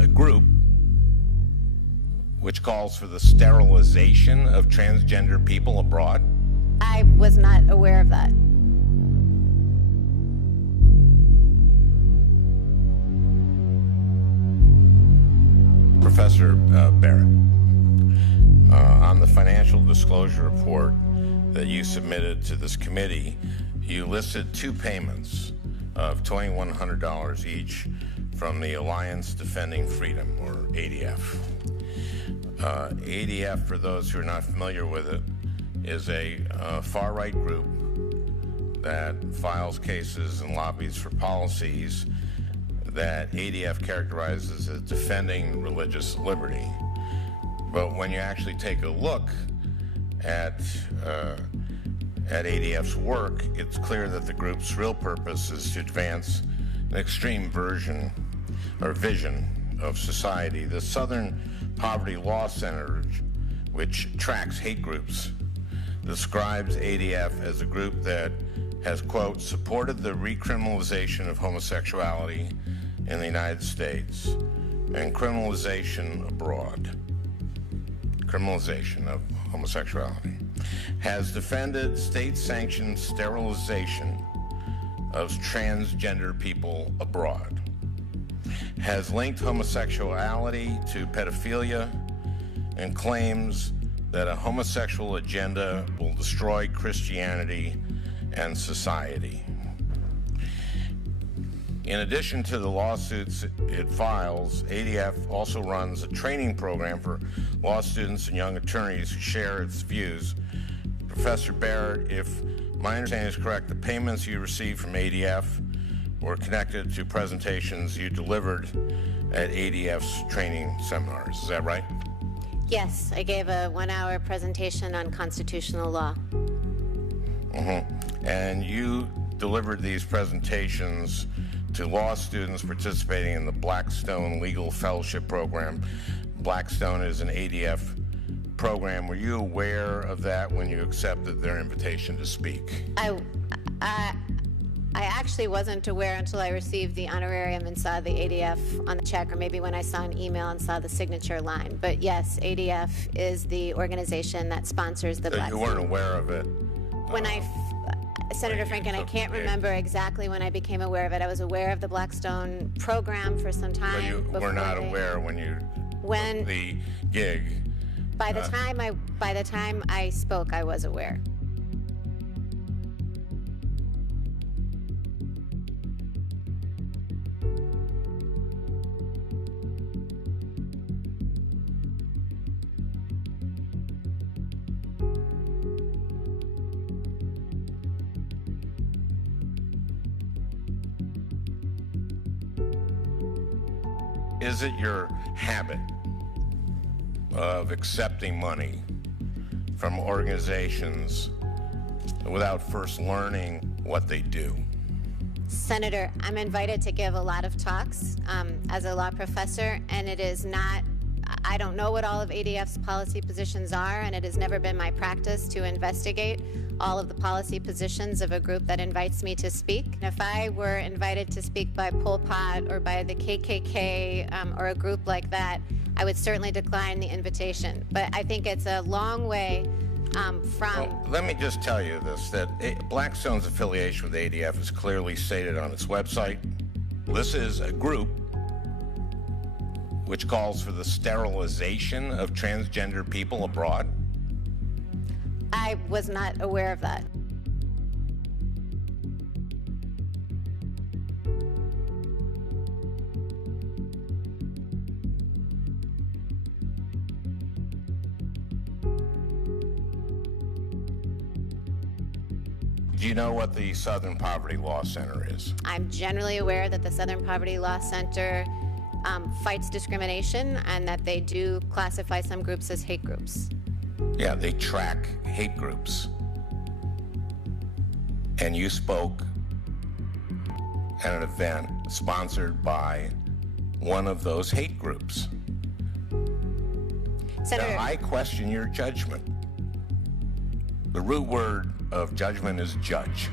a group which calls for the sterilization of transgender people abroad? I was not aware of that. Professor Barrett, on the financial disclosure report that you submitted to this committee, you listed two payments of $2,100 each from the Alliance Defending Freedom, or ADF. ADF, for those who are not familiar with it, is a far-right group that files cases and lobbies for policies that ADF characterizes as defending religious liberty. But when you actually take a look at ADF's work, it's clear that the group's real purpose is to advance an extreme version or vision of society. The Southern Poverty Law Center, which tracks hate groups, describes ADF as a group that has, quote, supported the recriminalization of homosexuality in the United States and criminalization abroad. Criminalization of homosexuality. Has defended state-sanctioned sterilization of transgender people abroad. Has linked homosexuality to pedophilia and claims that a homosexual agenda will destroy Christianity and society. In addition to the lawsuits it files, ADF also runs a training program for law students and young attorneys who share its views. Professor Barrett, if my understanding is correct, the payments you received from ADF were connected to presentations you delivered at ADF's training seminars. Is that right? Yes, I gave a 1-hour presentation on constitutional law. And you delivered these presentations to law students participating in the Blackstone Legal Fellowship Program. Blackstone is an ADF program. Were you aware of that when you accepted their invitation to speak? I actually wasn't aware until I received the honorarium and saw the ADF on the check, or maybe when I saw an email and saw the signature line. But yes, ADF is the organization that sponsors the Blackstone. You weren't aware of it? When Senator Franken, I can't remember exactly when I became aware of it. I was aware of the Blackstone program for some time. So you were not aware when you took the gig? By the time I spoke, I was aware. Is it your habit of accepting money from organizations without first learning what they do? Senator, I'm invited to give a lot of talks as a law professor, and it is not, I don't know what all of ADF's policy positions are, and it has never been my practice to investigate all of the policy positions of a group that invites me to speak. If I were invited to speak by Pol Pot or by the KKK or a group like that, I would certainly decline the invitation. But I think it's a long way from... Well, let me just tell you this, that Blackstone's affiliation with ADF is clearly stated on its website. This is a group which calls for the sterilization of transgender people abroad. I was not aware of that. Do you know what the Southern Poverty Law Center is? I'm generally aware that the Southern Poverty Law Center fights discrimination and that they do classify some groups as hate groups. Yeah, they track hate groups. And you spoke at an event sponsored by one of those hate groups. Senator, now, I question your judgment. The root word of judgment is judge.